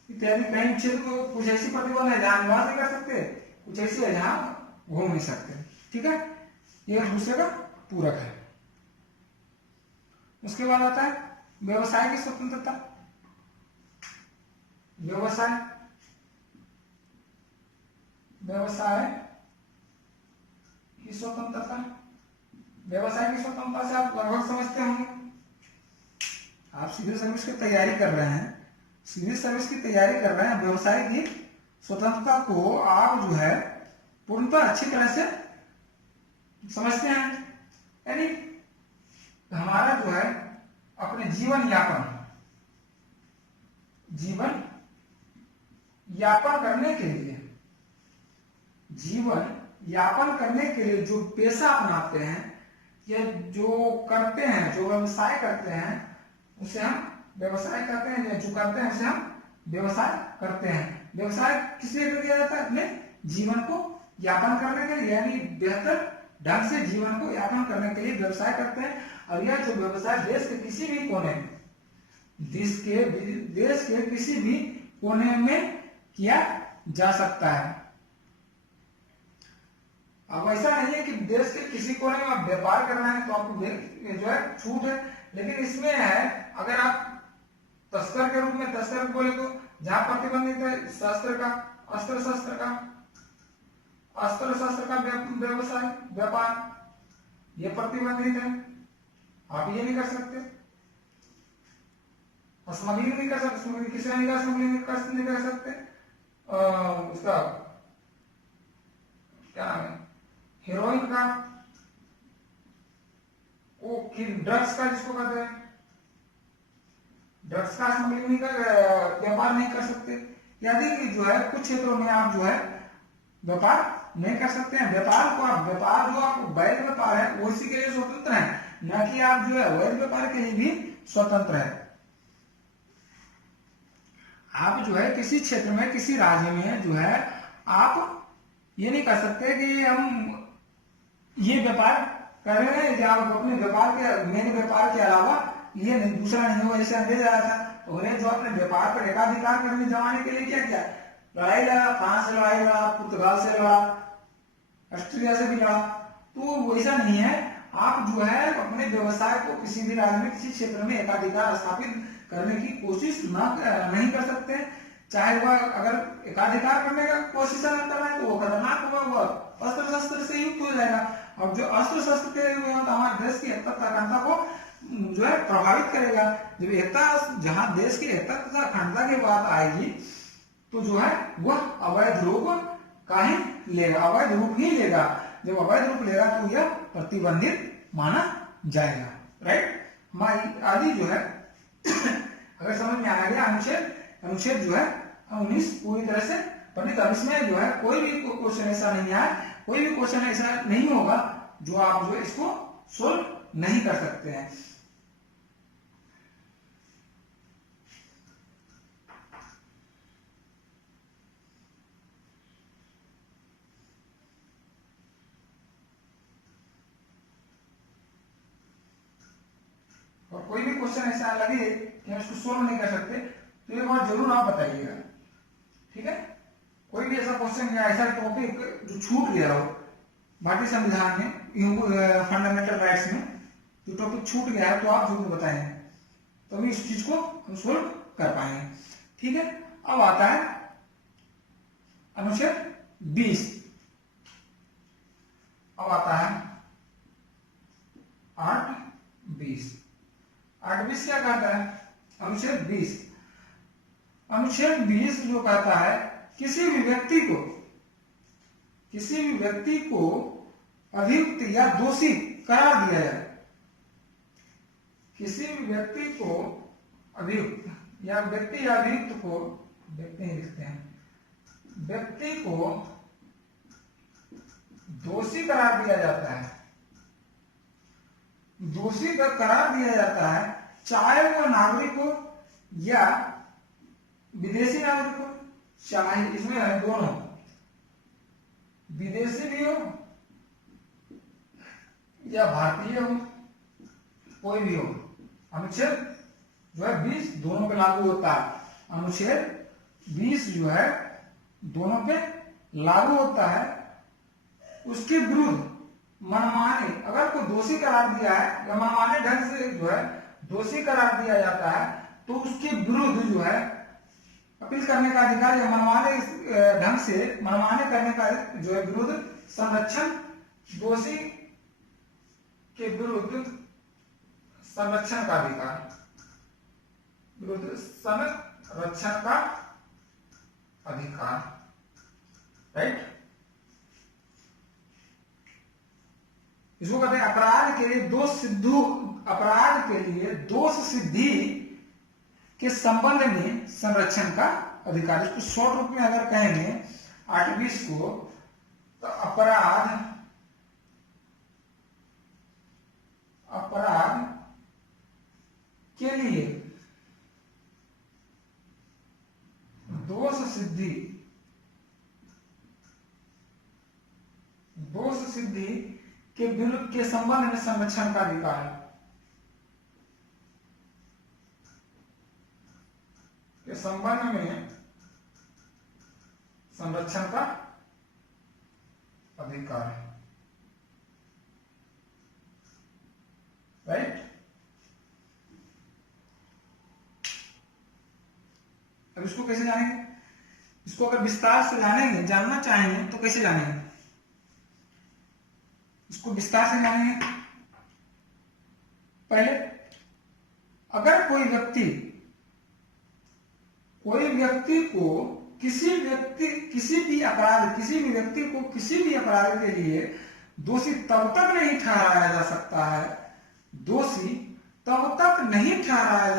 इत्यादि। कई क्षेत्र को कुछ ऐसी प्रतिबंध है जहां निवास नहीं कर सकते, कुछ ऐसी है जहां घूम नहीं सकते। ठीक है, ये एक दूसरे का पूरक है। उसके बाद आता है व्यवसाय की स्वतंत्रता। व्यवसाय की स्वतंत्रता, व्यवसाय की स्वतंत्रता से आप लगभग समझते होंगे। आप सिविल सर्विस की तैयारी कर रहे हैं, व्यवसाय की स्वतंत्रता को आप जो है पूर्णतः अच्छी तरह से समझते हैं। यानी हमारा जो है अपने जीवन यापन करने के लिए जो पेशा अपनाते हैं या जो करते हैं, जो व्यवसाय करते हैं, उसे हम व्यवसाय करते हैं, या जो करते हैं उसे हम व्यवसाय करते हैं। व्यवसाय किस लिए किया जाता है? अपने जीवन को यापन करने के लिए, यानी बेहतर ढंग से जीवन को यापन करने के लिए व्यवसाय करते हैं। और यह जो व्यवसाय देश के किसी भी कोने में, देश के किसी भी कोने में किया जा सकता है। अब ऐसा नहीं है कि देश के किसी कोने में आप व्यापार कर रहे हैं तो आपको जो है छूट है, लेकिन इसमें है अगर आप तस्कर के रूप में, तस्कर बोले तो जहां प्रतिबंधित है अस्त्र शस्त्र का व्यवसाय व्यापार, ये प्रतिबंधित है, आप ये नहीं कर सकते। स्मगलिंग नहीं कर सकते, स्मगलिंग नहीं कर सकते। उसका क्या नाम है, हेरोइन का, ड्रग्स का जिसको कहते हैं, ड्रग्स का स्मगलिंग नहीं कर, व्यापार नहीं कर सकते। यदि जो है कुछ क्षेत्रों में आप जो है व्यापार नहीं कर सकते हैं। व्यापार जो आप वैध व्यापार है वो इसी के लिए स्वतंत्र है, न कि आप जो है वैध व्यापार के लिए भी स्वतंत्र है। आप जो है किसी क्षेत्र में, किसी राज्य में जो है आप ये नहीं कर सकते कि हम ये व्यापार कर रहे हैं, आप अपने व्यापार के, मेन व्यापार के अलावा ये नहीं, दूसरा नहीं हुआ। जैसे अंग्रेज आया था तो उन्हें जो अपने व्यापार पर एकाधिकार करने जमाने के लिए क्या किया, लड़ाई लड़ा, फ्रांस से लड़ाई लड़ा, पुर्तगाल से लड़ा, ऑस्ट्रेलिया से भी लड़ा। तो वैसा नहीं है, आप जो है अपने व्यवसाय को किसी भी राज्य में, किसी क्षेत्र में एकाधिकार स्थापित करने की कोशिश नहीं कर सकते। चाहे वह अगर एकाधिकार करने का कोशिश कर रहा है तो वो खतरनाक होगा, वह अस्त्र शस्त्र से युक्त हो जाएगा। और जो अस्त्र शस्त्र के हुए तो हमारे देश की एकता अखंडता को जो है प्रभावित करेगा। जब एकता, जहां देश की एकता तथा अखंडता की बात आएगी तो जो है वह अवैध रूप का ही लेगा, अवैध रूप ही लेगा। जब अवैध रूप लेगा तो यह प्रतिबंधित माना जाएगा। राइट, हमारी आदि जो है अगर समझ में आ गया अनुच्छेद जो है 19 पूरी तरह से पंडित। अब इसमें जो है कोई भी क्वेश्चन ऐसा नहीं आया, कोई भी क्वेश्चन ऐसा नहीं होगा जो आप जो है इसको सोल्व नहीं कर सकते हैं। और कोई भी क्वेश्चन ऐसा लगे कि हम इसको सोल्व नहीं कर सकते तो ये बात जरूर आप बताइएगा। ठीक है, कोई भी ऐसा क्वेश्चन या ऐसा टॉपिक जो छूट गया हो भारतीय संविधान में, फंडामेंटल राइट्स में जो टॉपिक छूट गया है तो आप जरूर बताएं, तभी इस चीज को हम सोल्व कर पाएंगे। ठीक है, अब आता है अनुच्छेद 20। अब आता है 8-20। 8-20 क्या कहता है? अनुच्छेद 20 जो कहता है किसी भी व्यक्ति को अभियुक्त या दोषी करार दिया जाए। किसी भी व्यक्ति को अभियुक्त या व्यक्ति या अभियुक्त को, व्यक्ति नहीं लिखते हैं, व्यक्ति को दोषी करार दिया जाता है दोषी का करार दिया जाता है, चाहे वो नागरिक हो या विदेशी नागरिक हो, चाहे इसमें है दोनों, विदेशी भी हो या भारतीय हो, कोई भी हो। अनुच्छेद जो है 20 दोनों पे लागू होता है। अनुच्छेद 20 जो है दोनों पे लागू होता है। उसके विरुद्ध मनमाने अगर कोई दोषी करार दिया है या मनमाने ढंग से जो है दोषी करार दिया जाता है तो उसके विरुद्ध जो है अपील करने का अधिकार या मनमाने ढंग से मनमाने करने का जो है विरुद्ध संरक्षण, दोषी के विरुद्ध संरक्षण का अधिकार, विरुद्ध संरक्षण का अधिकार, राइट। इसको कहते हैं अपराध के लिए दोष सिद्धि के संबंध में संरक्षण का अधिकार। इसको शॉर्ट रूप में अगर कहेंगे 820 को तो अपराध के लिए दोष सिद्धि के विरुद्ध के संबंध में संरक्षण का अधिकार है, के संबंध में संरक्षण का अधिकार है, राइट। अब इसको कैसे जानेंगे? इसको अगर विस्तार से जानना चाहेंगे तो कैसे जानेंगे? इसको विस्तार से जानेंगे। पहले अगर कोई व्यक्ति को किसी भी व्यक्ति को किसी भी अपराध के लिए दोषी तब तक नहीं ठहराया जा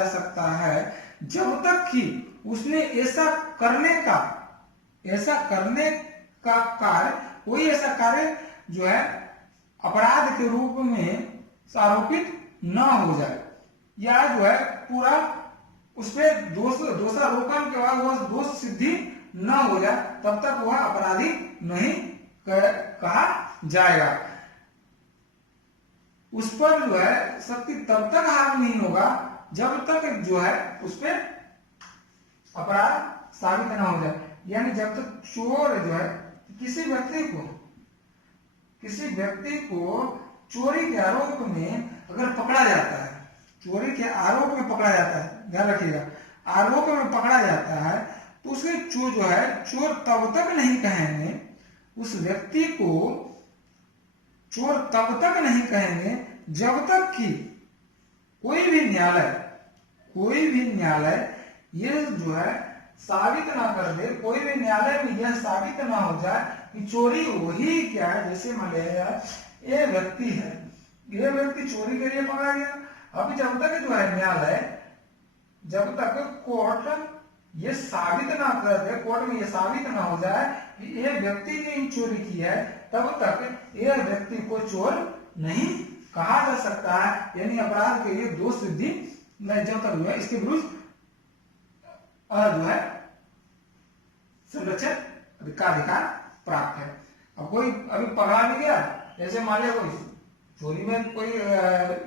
सकता है जब तक कि उसने ऐसा करने का कार्य जो है अपराध के रूप में आरोपित न हो जाए, या जो है पूरा उसपे दोषारोपण के बाद वह दोष सिद्धि न हो जाए, तब तक वह अपराधी नहीं कहा जाएगा। उस पर जो है शक्ति तब तक हावी नहीं होगा जब तक जो है उस पर अपराध साबित न हो जाए। यानी जब तक चोर जो है किसी व्यक्ति को चोरी के आरोप में अगर पकड़ा जाता है, ध्यान रखिएगा, आरोप में पकड़ा जाता है तो उसे चोर तब तक नहीं कहेंगे, उस व्यक्ति को चोर तब तक नहीं कहेंगे जब तक कि कोई भी न्यायालय ये जो है साबित ना कर दे, कोई भी न्यायालय में यह साबित ना हो जाए कि चोरी वही क्या है। जैसे मान लिया ये व्यक्ति है, ये व्यक्ति चोरी के लिए पकड़ा गया, अभी जब तक जो है न्यायालय, जब तक कोर्ट ये साबित ना कर दे, कोर्ट में ये साबित ना हो जाए कि ये व्यक्ति ने ही चोरी की है, तब तक यह व्यक्ति को चोर नहीं कहा जा सकता है। यानी अपराध के लिए दोष सिद्धि जब तक हुआ इसके विरुद्ध जो है संरक्षण का अधिकार प्राप्त है। अब कोई अभी पकड़ा भी गया, जैसे मान लिया कोई चोरी में कोई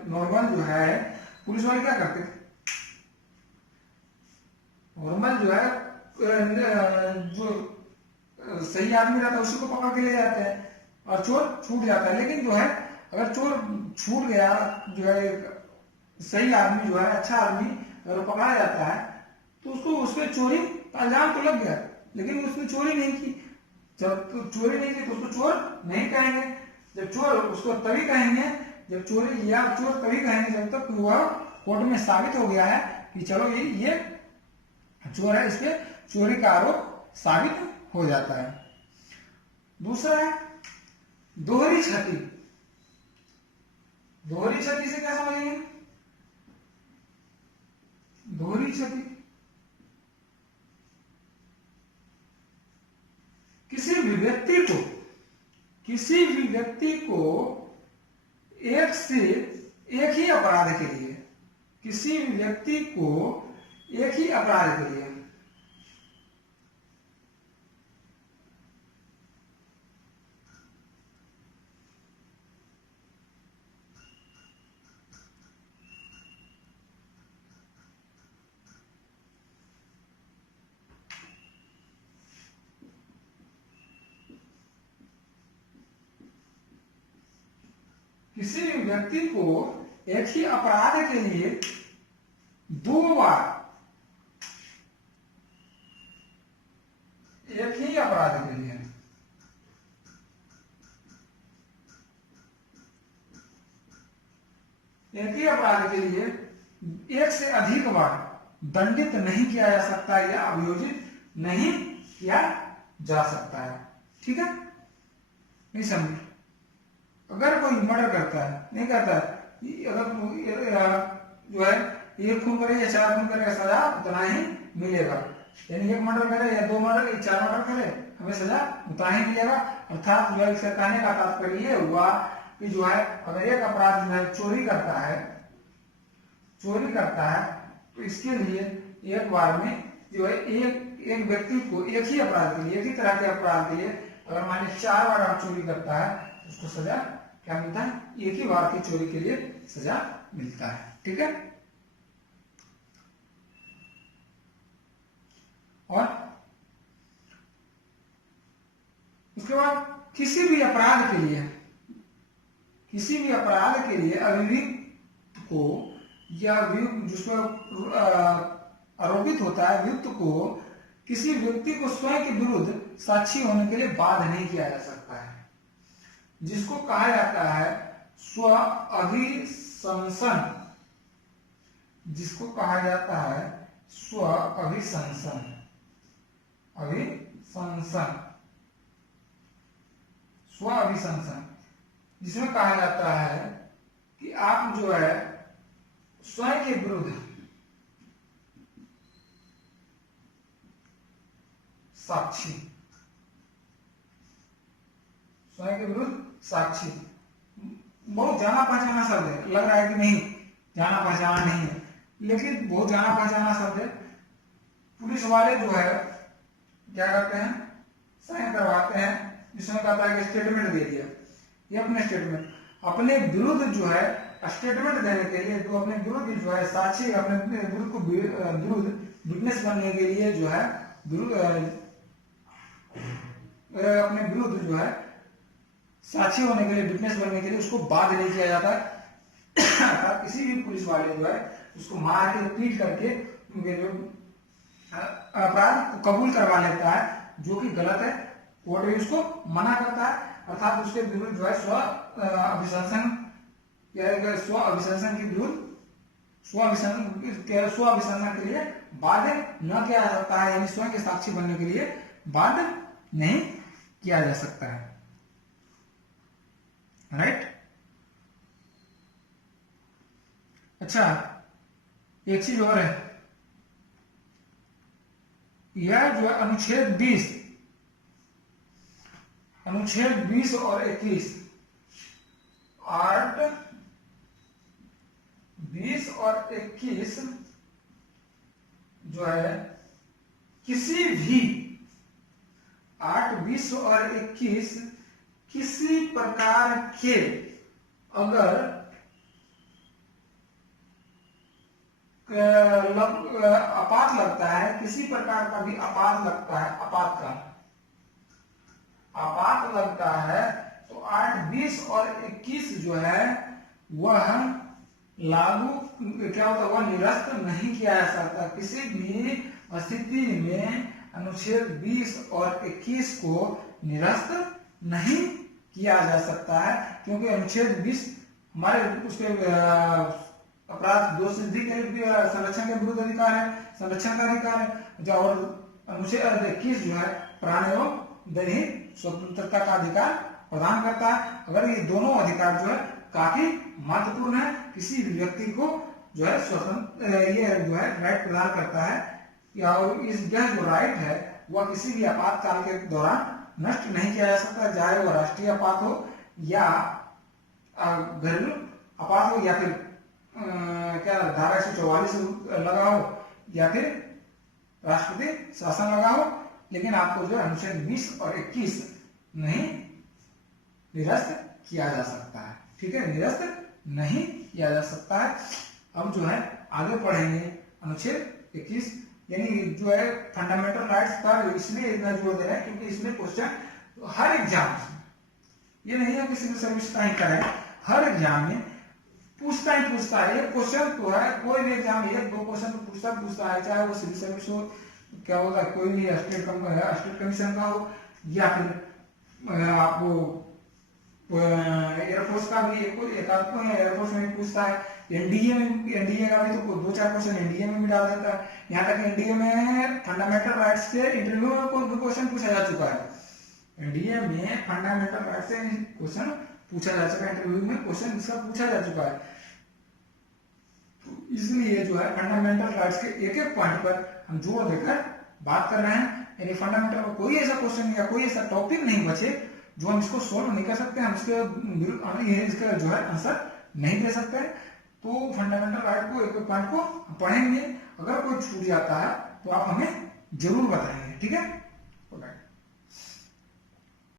नॉर्मल जो है पुलिस वाले क्या करते थे, नॉर्मल जो है जो सही आदमी रहता है उसी को पकड़ के ले जाते हैं और चोर छूट जाता है। लेकिन जो है अगर चोर छूट गया, जो है सही आदमी जो है अच्छा आदमी अगर पकड़ा जाता है तो उसको उसपे चोरी का इल्जाम तो लग गया, लेकिन उसने चोरी नहीं की। जब चोरी नहीं की तो उसको चोर नहीं कहेंगे, जब चोर उसको तभी कहेंगे जब चोरी या चोर तभी कहेंगे जब तक वह कोर्ट में साबित हो गया है कि चलो ये चोर है, इस पे चोरी का आरोप साबित हो जाता है। दूसरा है दोहरी क्षति। दोहरी क्षति से क्या समझेंगे? दोहरी क्षति किसी भी व्यक्ति को एक ही अपराध के लिए, किसी भी व्यक्ति को एक ही अपराध के लिए किसी भी व्यक्ति को एक ही अपराध के लिए 2 बार, एक ही अपराध के लिए एक ही अपराध के लिए एक से अधिक बार दंडित नहीं किया जा सकता या अभियोजित नहीं किया जा सकता है। ठीक है, नहीं समझे? अगर कोई मर्डर करता है, नहीं करता है, अगर जो है 1 खून करे या 4 खून करे सजा उतना ही मिलेगा। यानी 1 मर्डर करे या 2 मर्डर या 4 मर्डर करे हमें सजा उतना ही मिलेगा। अर्थात जो है इसका कहने का तात्पर्य ये हुआ कि जो है अगर एक अपराध जो है चोरी करता है तो इसके लिए एक बार में जो है एक व्यक्ति को एक ही अपराध के लिए, एक ही तरह के अपराध के लिए अगर मान लीजिए 4 बार आप चोरी करता है तो उसको सजा क्या मिलता है? एक ही बार की चोरी के लिए सजा मिलता है। ठीक है, और उसके बाद किसी भी अपराध के लिए अभियुक्त को या जिसमें आरोपित होता है अभियुक्त को किसी व्यक्ति को स्वयं के विरुद्ध साक्षी होने के लिए बाध्य नहीं किया जा सकता है, जिसको कहा जाता है स्व अभिशंसन, जिसको कहा जाता है स्व अभिशंसन, स्व अभिशंसन, जिसमें कहा जाता है कि आप जो है स्वयं के विरुद्ध साक्षी, स्वयं के विरुद्ध साक्षी, बहुत जाना पहचाना शब्द है, लग रहा है कि नहीं जाना पहचाना नहीं है, लेकिन बहुत जाना पहचाना शब्द है। पुलिस वाले जो है क्या करते हैं, साइन करवाते हैं, जिसमें कहता है कि स्टेटमेंट दे दिया, ये अपने स्टेटमेंट अपने विरुद्ध जो है स्टेटमेंट देने के लिए, तो अपने विरुद्ध जो है साक्षी, अपने विरुद्ध को विरुद्ध विटनेस बनने के लिए जो है अपने विरुद्ध जो है साक्षी होने के लिए, विटनेस बनने के लिए उसको बाध्य नहीं किया जाता है। किसी भी पुलिस वाले जो है उसको मार के पीट करके उनके जो अपराध को कबूल करवा लेता है, जो कि गलत है, कोर्ट भी उसको मना करता है, अर्थात उसके विरुद्ध जो है स्व अभिशंसन के विरुद्ध स्व अभिशंसन के लिए बाध्य न किया जा सकता है, यानी स्वयं के साक्षी बनने के लिए बाध्य नहीं किया जा सकता है। राइट, अच्छा एक चीज और है, यह जो है अनुच्छेद 20 और 21, आर्ट 20 और 21 जो है किसी भी 8, 20 और 21 किसी प्रकार के अगर आपात लगता है, किसी प्रकार का भी आपात लगता है, आपात लगता है तो 8, 20 और 21 जो है वह लागू क्या होता है, वह निरस्त नहीं किया जा सकता। किसी भी स्थिति में अनुच्छेद 20 और 21 को निरस्त नहीं किया जा सकता है, क्योंकि अनुच्छेद 20 हमारे उसके अपराध दोष सिद्धि के संरक्षण के विरुद्ध अधिकार है, संरक्षण का अधिकार है, जो और अनुच्छेद 21 जो है प्राण एवं दैहिक स्वतंत्रता का अधिकार प्रदान करता है। अगर ये दोनों अधिकार जो है काफी महत्वपूर्ण है, किसी भी व्यक्ति को जो है स्वतंत्र ये जो है राइट प्रदान करता है, या इस जो राइट है वह किसी भी आपातकाल के दौरान नष्ट नहीं किया जा सकता, चाहे वह राष्ट्रीय आपात हो या घरेलू आपात हो, या फिर क्या धारा 144 लगाओ, या फिर राष्ट्रपति शासन लगाओ, लेकिन आपको जो है अनुच्छेद 20 और 21 नहीं निरस्त किया जा सकता है। ठीक है, निरस्त नहीं किया जा सकता है। अब जो है आगे पढ़ेंगे अनुच्छेद 21, यानी जो है फंडामेंटल राइट्स का इसलिए इतना जोर दे रहा है क्योंकि इसमें क्वेश्चन हर एग्जाम में, ये नहीं है कि सिविल सर्विस का ही करें, हर एग्जाम में पूछता है। एक क्वेश्चन तो है, कोई भी एग्जाम एक दो क्वेश्चन तो पूछता है, चाहे वो सिविल सर्विस हो, क्या होगा, कोई भी स्टेट कमीशन का हो, या फिर आपको एयरफोर्स का भी एक आध एयरफोर्स में पूछता है, एनडीए का भी तो 2-4 क्वेश्चन एनडीए में भी डाल देता है। यहाँ तक एनडीए में फंडामेंटल राइट्स के इंटरव्यू में कोई क्वेश्चन पूछा जा चुका है। एनडीए में फंडामेंटल राइट्स से क्वेश्चन पूछा जा चुका है, इंटरव्यू में क्वेश्चन इसका पूछा जा चुका है। तो इसलिए जो है फंडामेंटल राइट्स के एक एक पॉइंट पर हम जोर देकर बात कर रहे हैं। यानी फंडामेंटल में कोई ऐसा क्वेश्चन या कोई ऐसा टॉपिक नहीं बचे जो हम इसको सोल्व नहीं कर सकते, हम इसका जो है आंसर नहीं दे सकते। तो फंडामेंटल राइट को एक एक पॉइंट को पढ़ेंगे, अगर कोई छूट जाता है तो आप हमें जरूर बताएंगे। ठीक है।